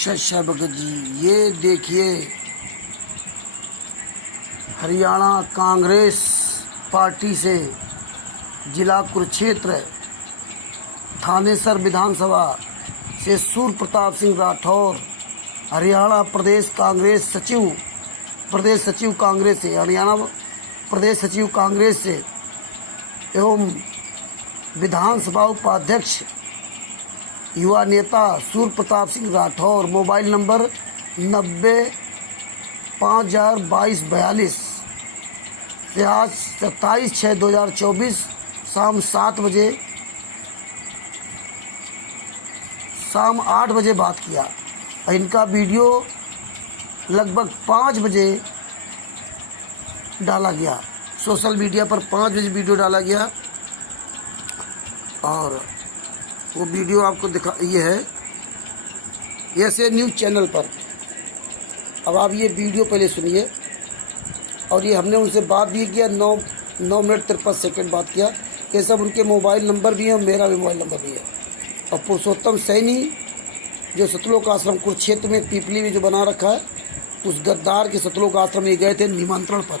शशा भगत जी, ये देखिए हरियाणा कांग्रेस पार्टी से जिला कुरुक्षेत्र थानेसर विधानसभा से सूर्य प्रताप सिंह राठौर, हरियाणा प्रदेश सचिव कांग्रेस से, हरियाणा प्रदेश सचिव कांग्रेस से एवं विधानसभा उपाध्यक्ष युवा नेता सूर्य प्रताप सिंह राठौर, मोबाइल नंबर 90502242 से आज 27/6/2024 शाम 8 बजे बात किया। इनका वीडियो लगभग 5 बजे डाला गया, सोशल मीडिया पर 5 बजे वीडियो डाला गया और वो वीडियो आपको दिखा, ये है ऐसे न्यूज़ चैनल पर। अब आप ये वीडियो पहले सुनिए। और ये हमने उनसे बात भी किया, 9 मिनट 53 सेकंड बात किया। ये सब उनके मोबाइल नंबर भी है और मेरा भी मोबाइल नंबर भी है। और पुरुषोत्तम सैनी जो सतलोक आश्रम कुरुक्षेत्र में पीपली में जो बना रखा है, उस गद्दार के सतलोक आश्रम में गए थे निमंत्रण पर,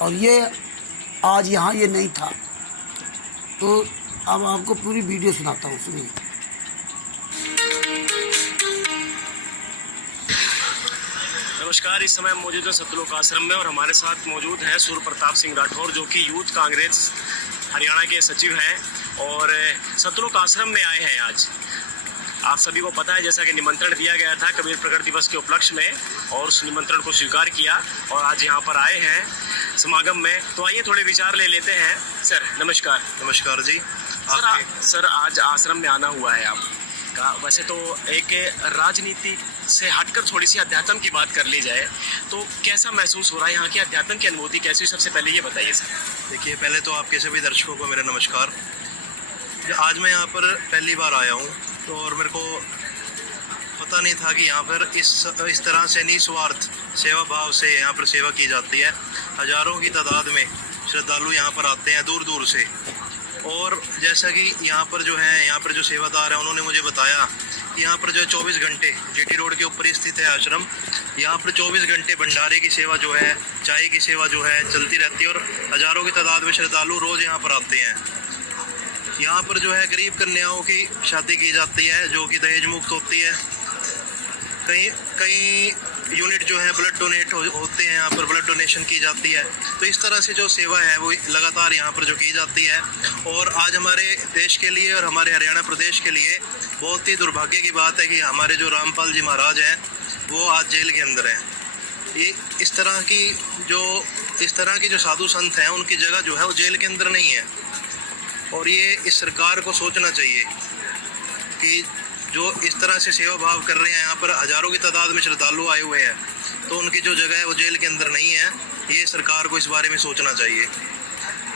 और ये आज यहाँ ये नहीं था। तो अब आपको पूरी वीडियो सुनाता हूँ, सुनिए। नमस्कार, इस समय मौजूद है सतलोक आश्रम में और हमारे साथ मौजूद हैं सूर्य प्रताप सिंह राठौर, जो कि यूथ कांग्रेस हरियाणा के सचिव हैं और सतलोक आश्रम में आए हैं आज। आप सभी को पता है, जैसा कि निमंत्रण दिया गया था कबीर प्रकट दिवस के उपलक्ष्य में, और उस निमंत्रण को स्वीकार किया और आज यहाँ पर आए हैं समागम में। तो आइए थोड़े विचार ले लेते हैं। सर नमस्कार। नमस्कार जी। सर आज आश्रम में आना हुआ है आपका। वैसे तो एक राजनीति से हटकर थोड़ी सी अध्यात्म की बात कर ली जाए तो कैसा महसूस हो रहा है, यहाँ की अध्यात्म की अनुभूति कैसी? सबसे पहले ये बताइए सर। देखिए, पहले तो आपके सभी दर्शकों को मेरा नमस्कार। आज मैं यहाँ पर पहली बार आया हूँ तो और मेरे को पता नहीं था कि यहाँ पर इस तरह से निस्वार्थ सेवा भाव से यहाँ पर सेवा की जाती है। हजारों की तादाद में श्रद्धालु यहाँ पर आते हैं दूर दूर से। और जैसा कि यहाँ पर जो सेवादार है, उन्होंने मुझे बताया कि यहाँ पर जो है 24 घंटे जीटी रोड के ऊपर स्थित है आश्रम। यहाँ पर 24 घंटे भंडारे की सेवा जो है, चाय की सेवा जो है चलती रहती है और हजारों की तादाद में श्रद्धालु रोज़ यहाँ पर आते हैं। यहाँ पर जो है गरीब कन्याओं की शादी की जाती है जो कि दहेज मुक्त होती है। कई यूनिट जो है ब्लड डोनेट होते हैं, यहाँ पर ब्लड डोनेशन की जाती है। तो इस तरह से जो सेवा है वो लगातार यहाँ पर जो की जाती है। और आज हमारे देश के लिए और हमारे हरियाणा प्रदेश के लिए बहुत ही दुर्भाग्य की बात है कि हमारे जो रामपाल जी महाराज हैं वो आज जेल के अंदर हैं। ये इस तरह की जो साधु संत हैं, उनकी जगह जो है वो जेल के अंदर नहीं है। और ये इस सरकार को सोचना चाहिए कि जो इस तरह से सेवा भाव कर रहे हैं, यहाँ पर हजारों की तादाद में श्रद्धालु आए हुए हैं, तो उनकी जो जगह है वो जेल के अंदर नहीं है। ये सरकार को इस बारे में सोचना चाहिए।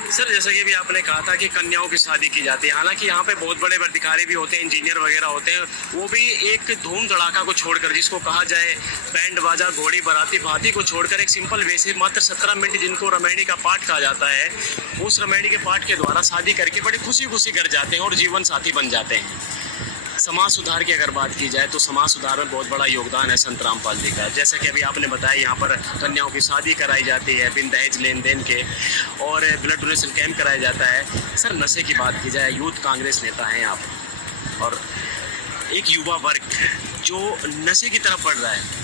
सर जैसा कि भी आपने कहा था कि कन्याओं की शादी की जाती है, हालांकि यहाँ पे बहुत बड़े अधिकारी भी होते हैं, इंजीनियर वगैरह होते हैं, वो भी एक धूम धड़ाका को छोड़कर, जिसको कहा जाए बैंड बाजा घोड़ी बाराती भाती को छोड़कर, एक सिंपल वे से मात्र 17 मिनट जिनको रामायणी का पाठ कहा जाता है, उस रामायणी के पाठ के द्वारा शादी करके बड़ी खुशी खुशी कर जाते हैं और जीवन साथी बन जाते हैं। समाज सुधार की अगर बात की जाए तो समाज सुधार में बहुत बड़ा योगदान है संत रामपाल जी का। जैसा कि अभी आपने बताया, यहाँ पर कन्याओं की शादी कराई जाती है बिन दहेज लेन देन के, और ब्लड डोनेशन कैंप कराया जाता है। सर नशे की बात की जाए, यूथ कांग्रेस नेता हैं आप और एक युवा वर्ग जो नशे की तरफ बढ़ रहा है।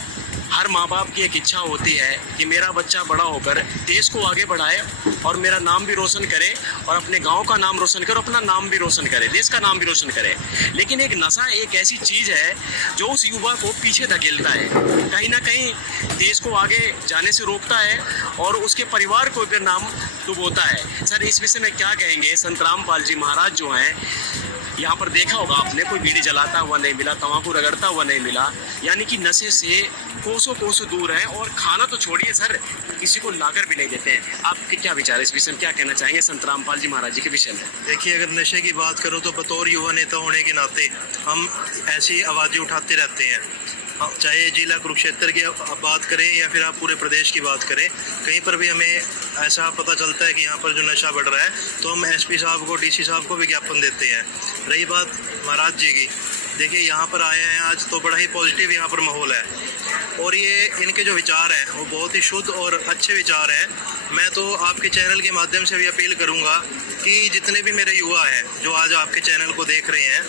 हर माँ बाप की एक इच्छा होती है कि मेरा बच्चा बड़ा होकर देश को आगे बढ़ाए और मेरा नाम भी रोशन करे और अपने गांव का नाम रोशन करे, अपना नाम भी रोशन करे, देश का नाम भी रोशन करे। लेकिन एक नशा एक ऐसी चीज़ है जो उस युवा को पीछे धकेलता है, कहीं ना कहीं देश को आगे जाने से रोकता है और उसके परिवार को भी नाम डुबोता है। सर इस विषय में क्या कहेंगे? संत रामपाल जी महाराज जो हैं, यहाँ पर देखा होगा आपने, कोई बीड़ी जलाता हुआ नहीं मिला, तंबाकू रगड़ता हुआ नहीं मिला, यानी कि नशे से कोसों कोसों दूर है। और खाना तो छोड़िए सर, किसी को लाकर भी नहीं देते हैं। आपके क्या विचार है इस विषय में, क्या कहना चाहेंगे संत रामपाल जी महाराज जी के विषय में? देखिए, अगर नशे की बात करूँ तो बतौर युवा नेता होने के नाते हम ऐसी आवाज़ें उठाते रहते हैं। चाहे जिला कुरुक्षेत्र की बात करें या फिर आप पूरे प्रदेश की बात करें, कहीं पर भी हमें ऐसा पता चलता है कि यहाँ पर जो नशा बढ़ रहा है तो हम एसपी साहब को, डीसी साहब को विज्ञापन देते हैं। रही बात महाराज जी की, देखिए यहाँ पर आए हैं आज तो बड़ा ही पॉजिटिव यहाँ पर माहौल है, और ये इनके जो विचार हैं वो बहुत ही शुद्ध और अच्छे विचार हैं। मैं तो आपके चैनल के माध्यम से भी अपील करूँगा कि जितने भी मेरे युवा हैं जो आज आपके चैनल को देख रहे हैं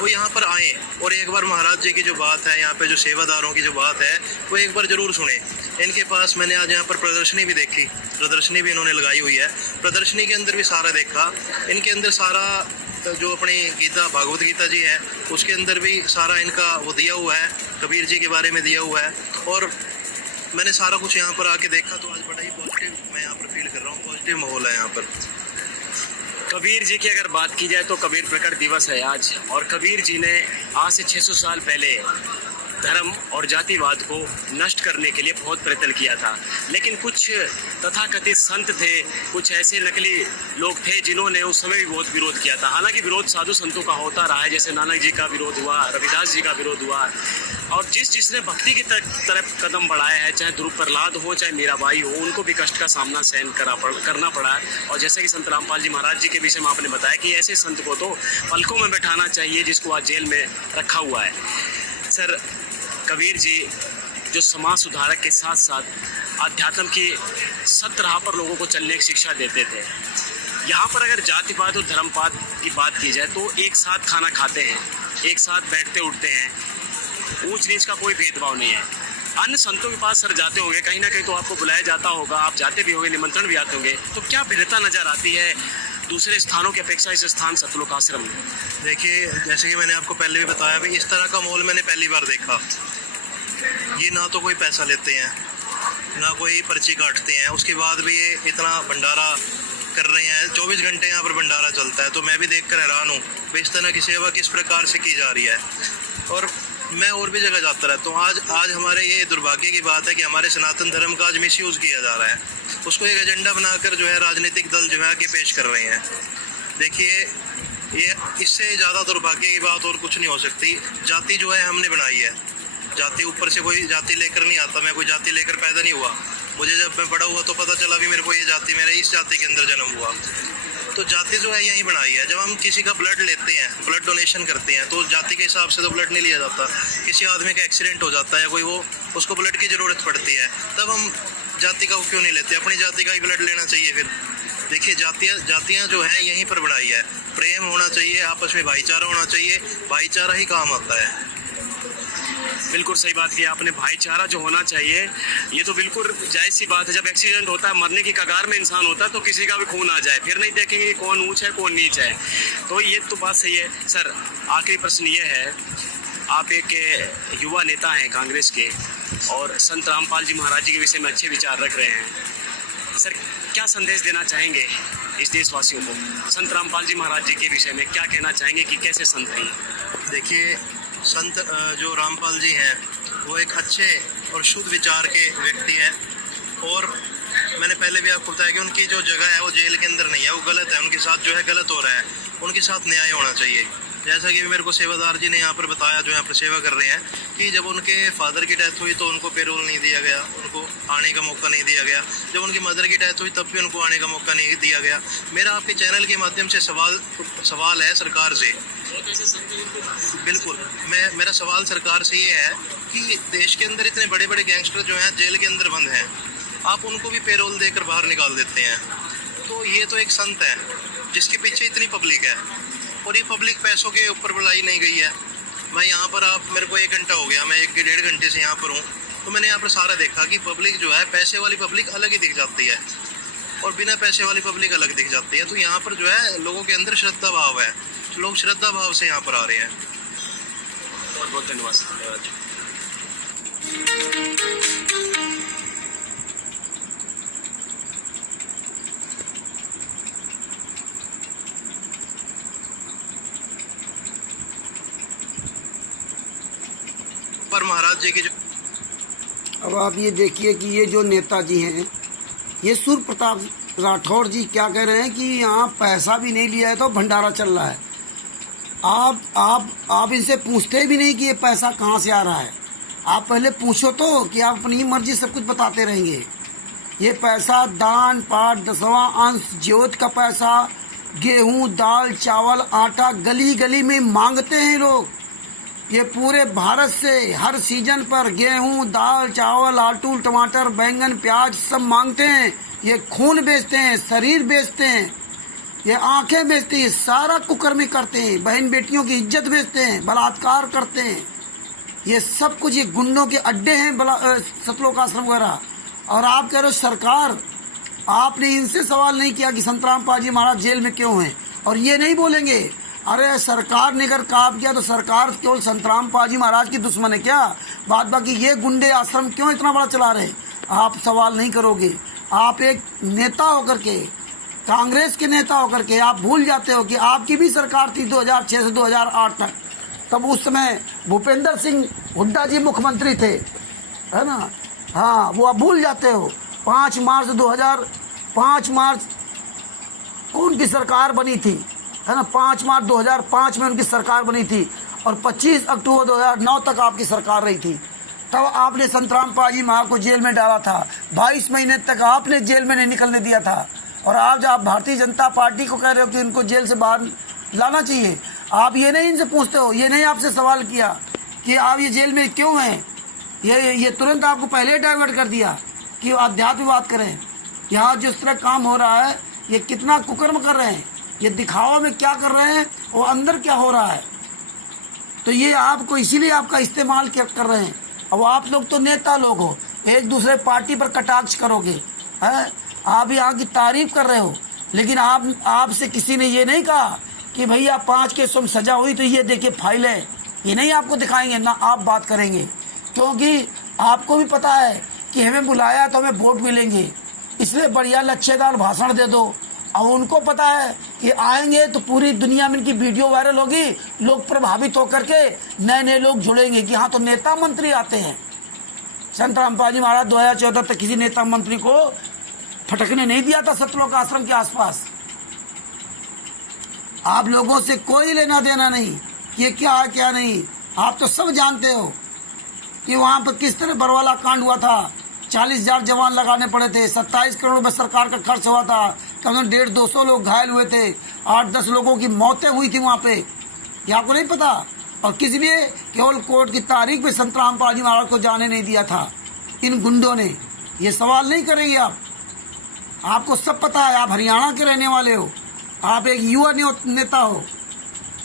वो यहाँ पर आएँ और एक बार महाराज जी की जो बात है, यहाँ पे जो सेवादारों की जो बात है वो एक बार ज़रूर सुने। इनके पास मैंने आज यहाँ पर प्रदर्शनी भी देखी, प्रदर्शनी भी इन्होंने लगाई हुई है। प्रदर्शनी के अंदर भी सारा देखा, इनके अंदर सारा जो अपनी गीता भागवत गीता जी है उसके अंदर भी सारा इनका वो दिया हुआ है, कबीर जी के बारे में दिया हुआ है। और मैंने सारा कुछ यहाँ पर आके देखा तो आज बड़ा ही पॉजिटिव मैं यहाँ पर फील कर रहा हूँ, पॉजिटिव माहौल है यहाँ पर। कबीर जी की अगर बात की जाए तो कबीर प्रकट दिवस है आज, और कबीर जी ने आज से 600 साल पहले धर्म और जातिवाद को नष्ट करने के लिए बहुत प्रयत्न किया था। लेकिन कुछ तथाकथित संत थे, कुछ ऐसे नकली लोग थे जिन्होंने उस समय भी बहुत विरोध किया था। हालांकि विरोध साधु संतों का होता रहा है, जैसे नानक जी का विरोध हुआ, रविदास जी का विरोध हुआ, और जिसने भक्ति की तरफ कदम बढ़ाया है, चाहे ध्रुव प्रहलाद हो चाहे मीराबाई हो, उनको भी कष्ट का सामना सहन करना पड़ा है। और जैसे कि संत रामपाल जी महाराज जी के विषय में आपने बताया कि ऐसे संत को तो पलकों में बैठाना चाहिए जिसको आज जेल में रखा हुआ है। सर, कबीर जी जो समाज सुधारक के साथ साथ अध्यात्म की सत्य राह पर लोगों को चलने की शिक्षा देते थे। यहाँ पर अगर जातिवाद और धर्मवाद की बात की जाए तो एक साथ खाना खाते हैं, एक साथ बैठते उठते हैं, ऊंच नीच का कोई भेदभाव नहीं है। अन्य संतों के पास सर जाते होंगे, कहीं ना कहीं तो आपको बुलाया जाता होगा, आप जाते भी होंगे, निमंत्रण भी आते होंगे, तो क्या भिन्नता नजर आती है दूसरे स्थानों की अपेक्षा इस स्थान सतलोक आश्रम में? देखिए, जैसे कि मैंने आपको पहले भी बताया भी, इस तरह का माहौल मैंने पहली बार देखा। ये ना तो कोई पैसा लेते हैं, ना कोई पर्ची काटते हैं, उसके बाद भी ये इतना भंडारा कर रहे हैं। 24 घंटे यहाँ पर भंडारा चलता है। तो मैं भी देखकर हैरान हूँ भाई इस तरह की सेवा किस प्रकार से की जा रही है। और मैं और भी जगह जाता रहता हूँ। आज हमारे ये दुर्भाग्य की बात है कि हमारे सनातन धर्म का आज मिसयूज़ किया जा रहा है। उसको एक एजेंडा बनाकर जो है राजनीतिक दल जो है आगे पेश कर रहे हैं। देखिए, ये इससे ज़्यादा दुर्भाग्य की बात और कुछ नहीं हो सकती। जाति जो है हमने बनाई है, जाति ऊपर से कोई जाति लेकर नहीं आता। मैं कोई जाति लेकर पैदा नहीं हुआ। मुझे जब मैं बड़ा हुआ तो पता चला भी मेरे को ये जाति, मेरे इस जाति के अंदर जन्म हुआ। तो जाति जो है यहीं बनाई है। जब हम किसी का ब्लड लेते हैं, ब्लड डोनेशन करते हैं, तो जाति के हिसाब से तो ब्लड नहीं लिया जाता। किसी आदमी का एक्सीडेंट हो जाता है, कोई वो उसको ब्लड की ज़रूरत पड़ती है, तब हम जाति का क्यों नहीं लेते? अपनी जाति का ही ब्लड लेना चाहिए। फिर देखिए, जातियाँ जो हैं यहीं पर बनाई है। प्रेम होना चाहिए, आपस में भाईचारा होना चाहिए, भाईचारा ही काम आता है। बिल्कुल सही बात की आपने, भाईचारा जो होना चाहिए ये तो बिल्कुल जायज़ सी बात है। जब एक्सीडेंट होता है, मरने की कगार में इंसान होता है, तो किसी का भी खून आ जाए, फिर नहीं देखेंगे कि कौन ऊंच है कौन नीच है। तो ये तो बात सही है। सर, आखिरी प्रश्न ये है, आप एक युवा नेता हैं कांग्रेस के और संत रामपाल जी महाराज जी के विषय में अच्छे विचार रख रहे हैं। सर, क्या संदेश देना चाहेंगे इस देशवासियों को? संत रामपाल जी महाराज जी के विषय में क्या कहना चाहेंगे कि कैसे संत हैं? देखिए, संत जो रामपाल जी हैं वो एक अच्छे और शुद्ध विचार के व्यक्ति हैं। और मैंने पहले भी आपको बताया कि उनकी जो जगह है वो जेल के अंदर नहीं है, वो गलत है। उनके साथ जो है गलत हो रहा है, उनके साथ न्याय होना चाहिए। जैसा कि मेरे को सेवादार जी ने यहाँ पर बताया, जो यहाँ पर सेवा कर रहे हैं, कि जब उनके फादर की डेथ हुई तो उनको पेरोल नहीं दिया गया, उनको आने का मौका नहीं दिया गया। जब उनकी मदर की डेथ हुई तब भी उनको आने का मौका नहीं दिया गया। मेरा आपके चैनल के माध्यम से सवाल है सरकार से। बिल्कुल, मेरा सवाल सरकार से ये है कि देश के अंदर इतने बड़े बड़े गैंगस्टर जो हैं जेल के अंदर बंद हैं, आप उनको भी पेरोल देकर बाहर निकाल देते हैं। तो ये तो एक संत है जिसके पीछे इतनी पब्लिक है, और ये पब्लिक पैसों के ऊपर बुलाई नहीं गई है। मैं यहाँ पर, आप मेरे को 1 घंटा हो गया, मैं 1-1.5 घंटे से यहाँ पर हूँ, तो मैंने यहाँ पर सारा देखा कि पब्लिक जो है, पैसे वाली पब्लिक अलग ही दिख जाती है और बिना पैसे वाली पब्लिक अलग दिख जाती है। तो यहाँ पर जो है लोगों के अंदर श्रद्धा भाव है, लोग श्रद्धा भाव से यहाँ पर आ रहे हैं। बहुत बहुत धन्यवाद। पर महाराज जी की जो, अब आप ये देखिए कि ये जो नेताजी हैं, ये सूर्य प्रताप राठौर जी क्या कह रहे हैं कि यहाँ पैसा भी नहीं लिया है तो भंडारा चल रहा है। आप इनसे पूछते भी नहीं कि ये पैसा कहाँ से आ रहा है। आप पहले पूछो तो, कि आप अपनी मर्जी सब कुछ बताते रहेंगे। ये पैसा दान पाठ, 10वां अंश, ज्योत का पैसा, गेहूं दाल चावल आटा गली गली में मांगते हैं लोग। ये पूरे भारत से हर सीजन पर गेहूं, दाल, चावल, आलू, टमाटर, बैंगन, प्याज सब मांगते हैं। ये खून बेचते हैं, शरीर बेचते हैं, ये आंखें बेचते हैं, सारा कुकर्मी करते हैं, बहन बेटियों की इज्जत बेचते हैं, बलात्कार करते हैं। ये सब कुछ ये गुंडों के अड्डे हैं, सतलोक आश्रम वगैरह। और आप कह रहे हो सरकार, आपने इनसे सवाल नहीं किया कि संतराम पाजी महाराज जेल में क्यों हैं, और ये नहीं बोलेंगे अरे सरकार ने अगर काम किया तो सरकार केवल संतराम पाजी महाराज की दुश्मन है क्या? बात बाकी ये गुंडे आश्रम क्यों इतना बड़ा चला रहे? आप सवाल नहीं करोगे। आप एक नेता होकर के, कांग्रेस के नेता होकर के आप भूल जाते हो कि आपकी भी सरकार थी 2006 से 2008 तक। तब उस समय भूपेंद्र सिंह हुड्डा जी मुख्यमंत्री थे, है ना? हाँ, वो आप भूल जाते हो। 5 मार्च को उनकी सरकार बनी थी, है ना? 5 मार्च 2005 में उनकी सरकार बनी थी और 25 अक्टूबर 2009 तक आपकी सरकार रही थी। तब आपने संतराम पाजी महाराज को जेल में डाला था। 22 महीने तक आपने जेल में नहीं निकलने दिया था। और आज आप भारतीय जनता पार्टी को कह रहे हो कि इनको जेल से बाहर लाना चाहिए। आप ये नहीं इनसे पूछते हो, ये नहीं आपसे सवाल किया कि आप ये जेल में क्यों हैं। ये तुरंत आपको पहले डाइवर्ट कर दिया कि आध्यात्म बात करें। यहाँ जिस तरह काम हो रहा है, ये कितना कुकर्म कर रहे हैं, ये दिखावा में क्या कर रहे हैं और अंदर क्या हो रहा है। तो ये आपको इसीलिए आपका इस्तेमाल क्या कर रहे हैं। अब आप लोग तो नेता लोग हो, एक दूसरे पार्टी पर कटाक्ष करोगे, है? आप यहाँ की तारीफ कर रहे हो, लेकिन आपसे किसी ने ये नहीं कहा कि भैया 5 केसों में सजा हुई तो ये देखिए फाइल है। ये नहीं आपको दिखाएंगे, ना आप बात करेंगे, क्योंकि आपको भी पता है कि हमें बुलाया तो हमें वोट मिलेंगे, इसलिए बढ़िया लच्छेदार भाषण दे दो। और उनको पता है कि आएंगे तो पूरी दुनिया में इनकी वीडियो वायरल होगी, लोग प्रभावित होकर के नए नए लोग जुड़ेंगे कि हाँ तो नेता मंत्री आते हैं। संतराम पाजी महाराज 2014 तक किसी नेता मंत्री को फटकने नहीं दिया था सतलोक आश्रम के आसपास। आप लोगों से कोई लेना देना नहीं, ये क्या है क्या नहीं। आप तो सब जानते हो कि वहां पर किस तरह बरवाला कांड हुआ था। 40,000 जवान लगाने पड़े थे, 27 करोड़ रुपए सरकार का खर्च हुआ था, कम से कम 150-200 लोग घायल हुए थे, 8-10 लोगों की मौतें हुई थी वहां पे। ये आपको नहीं पता? और किस लिए? केवल कोर्ट की तारीख पे संतराम पाजी महाराज को जाने नहीं दिया था इन गुंडों ने। ये सवाल नहीं करेंगे आप, आपको सब पता है। आप हरियाणा के रहने वाले हो, आप एक युवा नेता हो,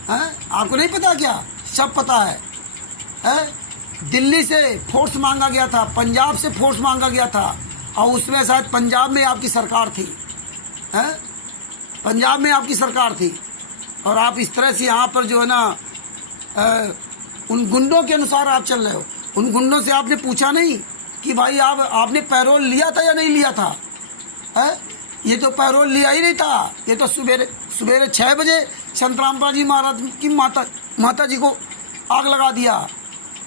हैं? आपको नहीं पता क्या? सब पता है? दिल्ली से फोर्स मांगा गया था, पंजाब से फोर्स मांगा गया था, और उसमें शायद पंजाब में आपकी सरकार थी, है? पंजाब में आपकी सरकार थी। और आप इस तरह से यहाँ पर जो है ना उन गुंडों के अनुसार आप चल रहे हो। उन गुंडों से आपने पूछा नहीं कि भाई आपने पैरोल लिया था या नहीं लिया था, है? ये तो पैरोल लिया ही नहीं था। ये तो सुबेरे 6 बजे संतराम पाजी महाराज की माता जी को आग लगा दिया।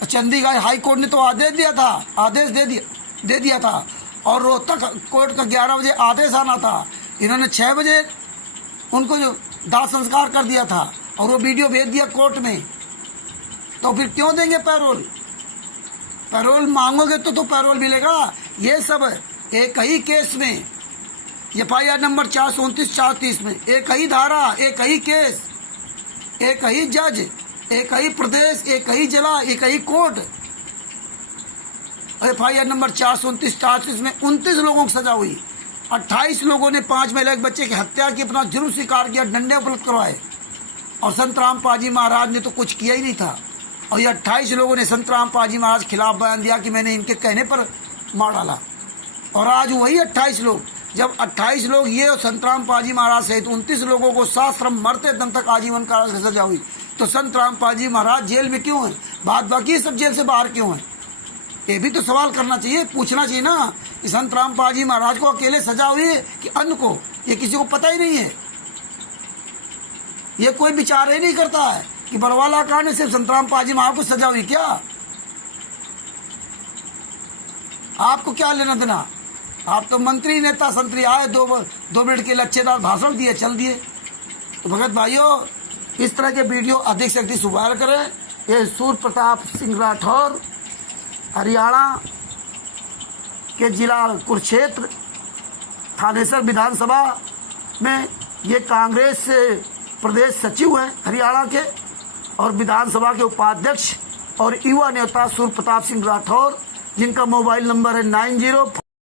चंडीगढ़ हाई कोर्ट ने तो आदेश दे दिया था, और रोहतक कोर्ट का 11 बजे आदेश आना था। इन्होंने 6 बजे उनको जो दाह संस्कार कर दिया था, और वो वीडियो भेज दिया कोर्ट में। तो फिर क्यों देंगे पैरोल? पैरोल मांगोगे तो पैरोल मिलेगा। ये सब एक ही केस में, FIR नंबर 429-430 में एक ही धारा, एक ही केस, एक ही जज, एक ही प्रदेश, एक ही जिला, एक ही कोर्ट। FIR नंबर 429-430 में 29 लोगों की सजा हुई। 28 लोगों ने 5 महिला एक बच्चे की हत्या की, अपना जुर्म स्वीकार किया, डंडे उपलब्ध करवाए। और संतराम पाजी महाराज ने तो कुछ किया ही नहीं था। और ये 28 लोगों ने संतराम पाजी महाराज के खिलाफ बयान दिया कि मैंने इनके कहने पर मार डाला। और आज वही 28 लोग, जब 28 लोग ये और संतराम पाजी महाराज सहित 29 लोगों को शास्त्रम मरते दम तक आजीवन कारावास की सजा हुई, तो संतराम पाजी महाराज जेल में क्यों हैं? बात बाकी सब जेल से बाहर क्यों हैं? ये भी तो सवाल करना चाहिए, पूछना चाहिए ना कि संतराम पाजी महाराज को अकेले सजा हुई है कि अन्य को? ये किसी को पता ही नहीं है। ये कोई विचार ही नहीं करता है कि बरवाला कांड में सिर्फ संतराम पाजी महाराज को सजा हुई क्या? आपको क्या लेना देना? आप तो मंत्री नेता संतरी आए, 2 मिनट के लच्छेदार भाषण दिए, चल दिए। तो भगत भाइयों, इस तरह के वीडियो अधिक से अधिक शुभार करें। ये सूर्य प्रताप सिंह राठौर, हरियाणा के जिला कुरुक्षेत्र थानेसर विधानसभा में ये कांग्रेस से प्रदेश सचिव हैं हरियाणा के, और विधानसभा के उपाध्यक्ष और युवा नेता सूर्य प्रताप सिंह राठौर, जिनका मोबाइल नंबर है 90